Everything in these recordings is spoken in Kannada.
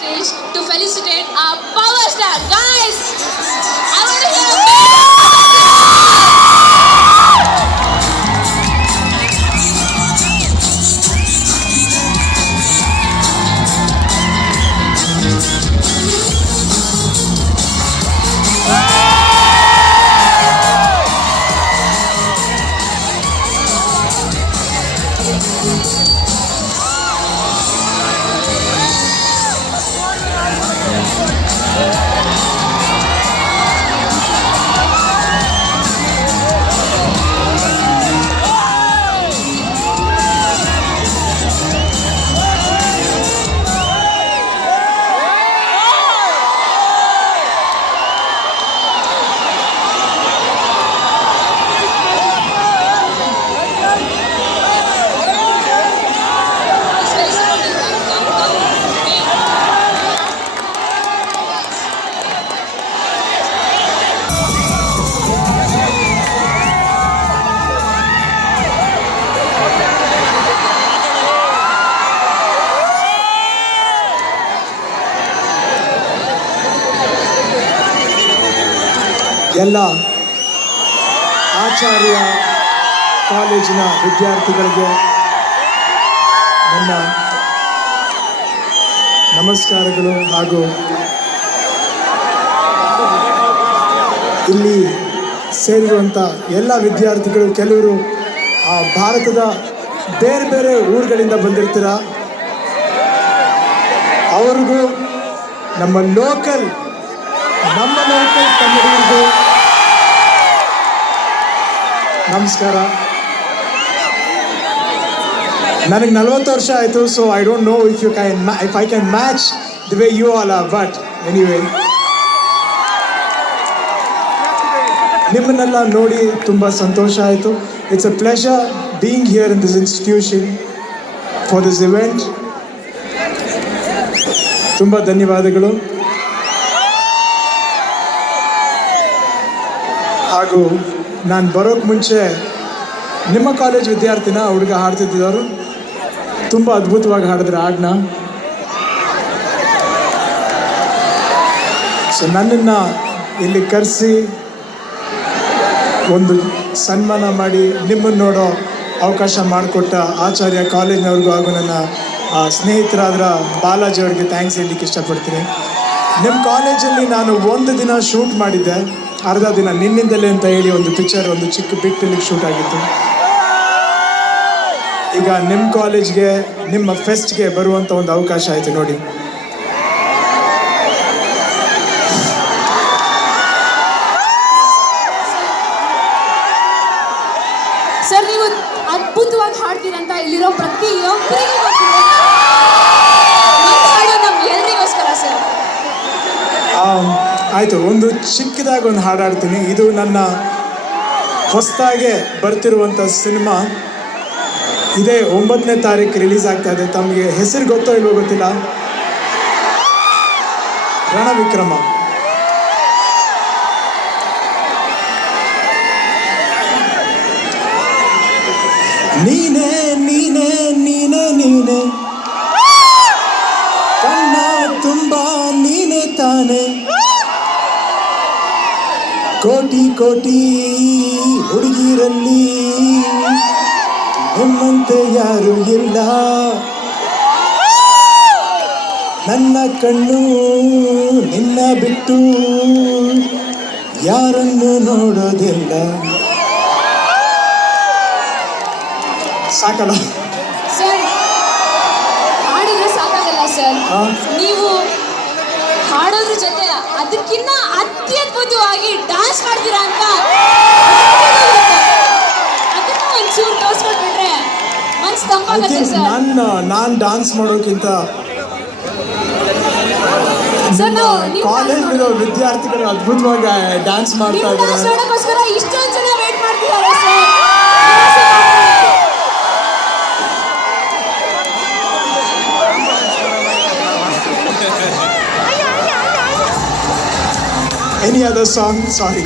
stage to felicitate our power star. Guys, I want to hear a big ಎಲ್ಲ ಆಚಾರ್ಯ ಕಾಲೇಜಿನ ವಿದ್ಯಾರ್ಥಿಗಳಿಗೆ ನನ್ನ ನಮಸ್ಕಾರಗಳು. ಹಾಗೂ ಇಲ್ಲಿ ಸೇರಿರುವಂಥ ಎಲ್ಲ ವಿದ್ಯಾರ್ಥಿಗಳು, ಕೆಲವರು ಭಾರತದ ಬೇರೆ ಬೇರೆ ಊರುಗಳಿಂದ ಬಂದಿರ್ತೀರ, ಅವ್ರಿಗೂ ನಮ್ಮ ಲೋಕಲ್ ಕನ್ನಡಿಗರಿಗೂ ನಮಸ್ಕಾರ. ನನಗೆ 40 ವರ್ಷ ಆಯಿತು, so I don't know if I can match the way you all are, but anyway ನಿಮ್ಮನ್ನೆಲ್ಲ ನೋಡಿ ತುಂಬ ಸಂತೋಷ ಆಯಿತು. It's a pleasure being here in this institution for this event. ತುಂಬ ಧನ್ಯವಾದಗಳು. ಹಾಗೂ ನಾನು ಬರೋಕ್ಕೆ ಮುಂಚೆ ನಿಮ್ಮ ಕಾಲೇಜ್ ವಿದ್ಯಾರ್ಥಿನ ಹುಡುಗ ಹಾಡ್ತಿದ್ದವರು ತುಂಬ ಅದ್ಭುತವಾಗಿ ಹಾಡಿದ್ರೆ ಹಾಡನ್ನ. ಸೊ ನನ್ನನ್ನು ಇಲ್ಲಿ ಕರೆಸಿ ಒಂದು ಸನ್ಮಾನ ಮಾಡಿ ನಿಮ್ಮನ್ನು ನೋಡೋ ಅವಕಾಶ ಮಾಡಿಕೊಟ್ಟ ಆಚಾರ್ಯ ಕಾಲೇಜಿನವ್ರಿಗೂ ಹಾಗೂ ನನ್ನ ಸ್ನೇಹಿತರಾದ ಬಾಲಾಜಿ ಅವ್ರಿಗೆ ಥ್ಯಾಂಕ್ಸ್ ಹೇಳಲಿಕ್ಕೆ ಇಷ್ಟಪಡ್ತೀನಿ. ನಿಮ್ಮ ಕಾಲೇಜಲ್ಲಿ ನಾನು ಒಂದು ದಿನ ಶೂಟ್ ಮಾಡಿದ್ದೆ, ಅರ್ಧ ದಿನ ನಿನ್ನಿಂದಲೇ ಅಂತ ಹೇಳಿ ಒಂದು ಪಿಕ್ಚರ್, ಒಂದು ಚಿಕ್ಕ ಬಿಗ್ ಫಿಲ್ಮ್ ಶೂಟ್ ಆಗಿತ್ತು. ಈಗ ನಿಮ್ಮ ಕಾಲೇಜ್ಗೆ, ನಿಮ್ಮ ಫೆಸ್ಟ್ಗೆ ಬರುವಂಥ ಒಂದು ಅವಕಾಶ ಆಯಿತು ನೋಡಿ. ಸರ್, ನೀವು ಅದ್ಭುತವಾಗಿ ಹಾಡ್ತೀರಂತ ಇಲ್ಲಿರೋ ಪ್ರತಿಯೊಬ್ಬರಿಗೂ ಗೊತ್ತಿದೆ. ನಮ್ಮ ಎಲ್ರಿಗೋಸ್ಕರ ಸರ್. ಆಯಿತು, ಒಂದು ಚಿಕ್ಕದಾಗಿ ಒಂದು ಹಾಡಾಡ್ತೀನಿ. ಇದು ನನ್ನ ಹೊಸದಾಗೆ ಬರ್ತಿರುವಂಥ ಸಿನಿಮಾ. ಇದೇ 9ನೇ ತಾರೀಕು ರಿಲೀಸ್ ಆಗ್ತಾ ಇದೆ. ತಮಗೆ ಹೆಸರು ಗೊತ್ತೋ ಇಲ್ವೋ ಗೊತ್ತಿಲ್ಲ, ರಣವಿಕ್ರಮ. ನೀನೇ ನೀನೇ ನೀನೇ ನೀನೇ ಕಣ್ಣ ತುಂಬ ನೀನೇ ತಾನೆ, ಕೋಟಿ ಕೋಟಿ ಹುಡುಗಿರಲ್ಲಿ ನಿಮ್ಮಂತೆ ಯಾರು ಇಲ್ಲ, ನನ್ನ ಕಣ್ಣು ನಿನ್ನ ಬಿಟ್ಟು ಯಾರನ್ನು ನೋಡೋದಿಲ್ಲ. ಸಾಕಲ್ಲ ಸರ್? ಹಾಡಿದ್ರೆ ಸಾಕಾಗಲ್ಲ ಸರ್. ನೀವು ಹಾಡೋದ್ರ ಜೊತೆ ಅದಕ್ಕಿಂತ ಅತ್ಯದ್ಭುತವಾಗಿ ಡ್ಯಾನ್ಸ್ ಮಾಡ್ತೀರಾ ಅಂತ ಅದನ್ನ ಒಂಚೂರು ತೋರಿಸ್ಕೊಟ್ಬಿಟ್ರೆ ಮನ್ಸು ತಂಪಾಗುತ್ತೆ ಸರ್. ನಾನು ಡ್ಯಾನ್ಸ್ ಮಾಡೋಕ್ಕಿಂತ ಕಾಲೇಜ್ ವಿದ್ಯಾರ್ಥಿಗಳು ಅದ್ಭುತವಾಗಿ ಡ್ಯಾನ್ಸ್ ಮಾಡ್ತಾ ಇದ್ದಾರೆ. ಇಷ್ಟೊಂದು ಜನ ವೇಟ್ ಮಾಡ್ತಿದ್ದಾರೆ sir. Any other song? Sorry.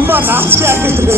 ತುಂಬ ನಾಚಿಕೆ ಆಗ್ತಿತ್ತು.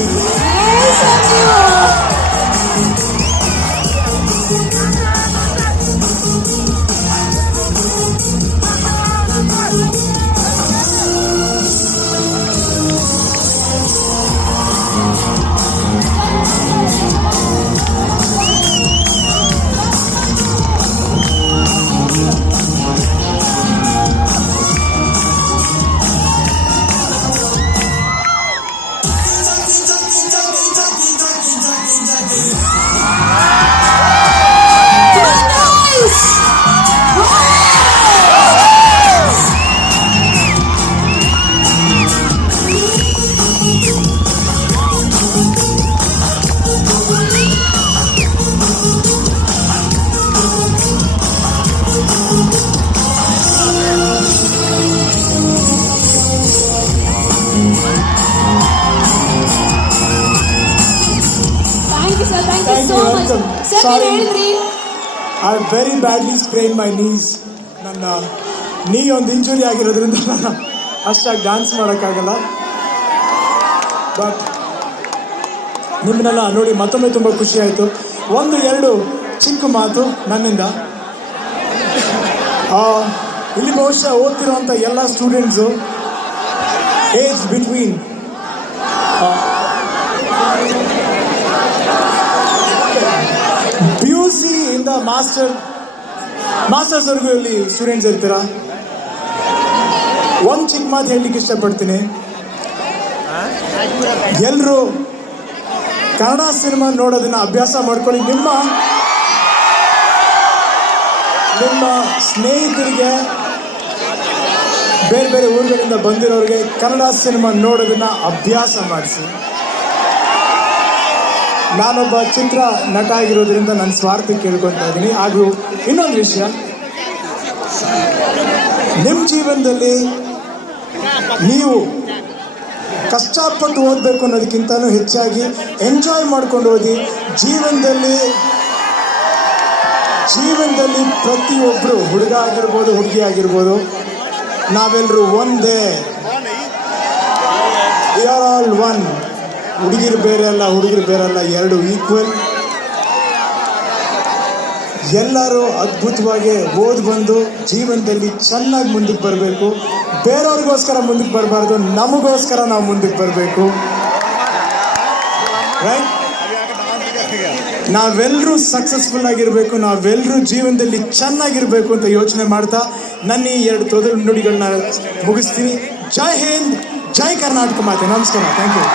Thank you sir, thank you Thank so you, much. welcome. Sir Sorry. ನೀವು ಹೇಳಿದ್ರಿ I very badly sprain my knees. ನನ್ನ ನೀ ಒಂದು ಇಂಜುರಿ ಆಗಿರೋದ್ರಿಂದ ನಾನು ಅಷ್ಟಾಗಿ ಡ್ಯಾನ್ಸ್ ಮಾಡೋಕ್ಕಾಗಲ್ಲ. ಬಟ್ ನಿಮ್ಮನ್ನೆಲ್ಲ ನೋಡಿ ಮತ್ತೊಮ್ಮೆ ತುಂಬ ಖುಷಿ ಆಯಿತು. ಒಂದು ಎರಡು ಚಿಕ್ಕ ಮಾತು ನನ್ನಿಂದ. ಇಲ್ಲಿ ಬಹುಶಃ ಓದ್ತಿರೋಂಥ ಎಲ್ಲ ಸ್ಟೂಡೆಂಟ್ಸು ಏಜ್ ಬಿಟ್ವೀನ್ PUC ಇಂದ ಮಾಸ್ಟರ್ಸ್ವರೆಗೂ ಇಲ್ಲಿ ಸ್ಟೂಡೆಂಟ್ಸ್ ಇರ್ತೀರಾ. ಒಂದು ಚಿಕ್ಕ ಮಾತು ಹೇಳಲಿಕ್ಕೆ ಇಷ್ಟಪಡ್ತೀನಿ. ಎಲ್ಲರೂ ಕನ್ನಡ ಸಿನಿಮಾ ನೋಡೋದನ್ನ ಅಭ್ಯಾಸ ಮಾಡ್ಕೊಳ್ಳಿ. ನಿಮ್ಮ ಸ್ನೇಹಿತರಿಗೆ, ಬೇರೆ ಬೇರೆ ಊರುಗಳಿಂದ ಬಂದಿರೋರಿಗೆ ಕನ್ನಡ ಸಿನಿಮಾ ನೋಡೋದನ್ನ ಅಭ್ಯಾಸ ಮಾಡಿಸಿ. ನಾನೊಬ್ಬ ಚಿತ್ರ ನಟ ಆಗಿರೋದ್ರಿಂದ ನನ್ನ ಸ್ವಾರ್ಥ ಕೇಳ್ಕೊತಾ ಇದ್ದೀನಿ. ಹಾಗೂ ಇನ್ನೊಂದು ವಿಷಯ, ನಿಮ್ಮ ಜೀವನದಲ್ಲಿ ನೀವು ಕಷ್ಟಪಟ್ಟು ಓದಬೇಕು ಅನ್ನೋದಕ್ಕಿಂತನೂ ಹೆಚ್ಚಾಗಿ ಎಂಜಾಯ್ ಮಾಡ್ಕೊಂಡು ಓದಿ. ಜೀವನದಲ್ಲಿ ಪ್ರತಿಯೊಬ್ಬರು, ಹುಡುಗ ಆಗಿರ್ಬೋದು, ಹುಡುಗಿ ಆಗಿರ್ಬೋದು, ನಾವೆಲ್ಲರೂ ಒಂದೇ. We are all one. ಹುಡುಗಿರು ಬೇರೆ ಅಲ್ಲ, ಹುಡುಗರು ಬೇರೆ ಅಲ್ಲ, ಎರಡು ಈಕ್ವಲ್. ಎಲ್ಲರೂ ಅದ್ಭುತವಾಗಿ ಓದಿ ಬಂದು ಜೀವನದಲ್ಲಿ ಚೆನ್ನಾಗಿ ಮುಂದಕ್ಕೆ ಬರಬೇಕು. ಬೇರೆಯವ್ರಿಗೋಸ್ಕರ ಮುಂದಕ್ಕೆ ಬರಬಾರ್ದು, ನಮಗೋಸ್ಕರ ನಾವು ಮುಂದಕ್ಕೆ ಬರಬೇಕು. ರೈಟ್? ನಾವೆಲ್ಲರೂ ಸಕ್ಸಸ್ಫುಲ್ ಆಗಿರಬೇಕು, ನಾವೆಲ್ಲರೂ ಜೀವನದಲ್ಲಿ ಚೆನ್ನಾಗಿರಬೇಕು ಅಂತ ಯೋಚನೆ ಮಾಡ್ತಾ ನನ್ನ ಈ ಎರಡು ತೊದಲು ನುಡಿಗಳನ್ನ ಮುಗಿಸ್ತೀನಿ. ಜೈ ಹಿಂದ್, ಜೈ ಕರ್ನಾಟಕ ಮಾತೆ. ನಮಸ್ಕಾರ. Thank you.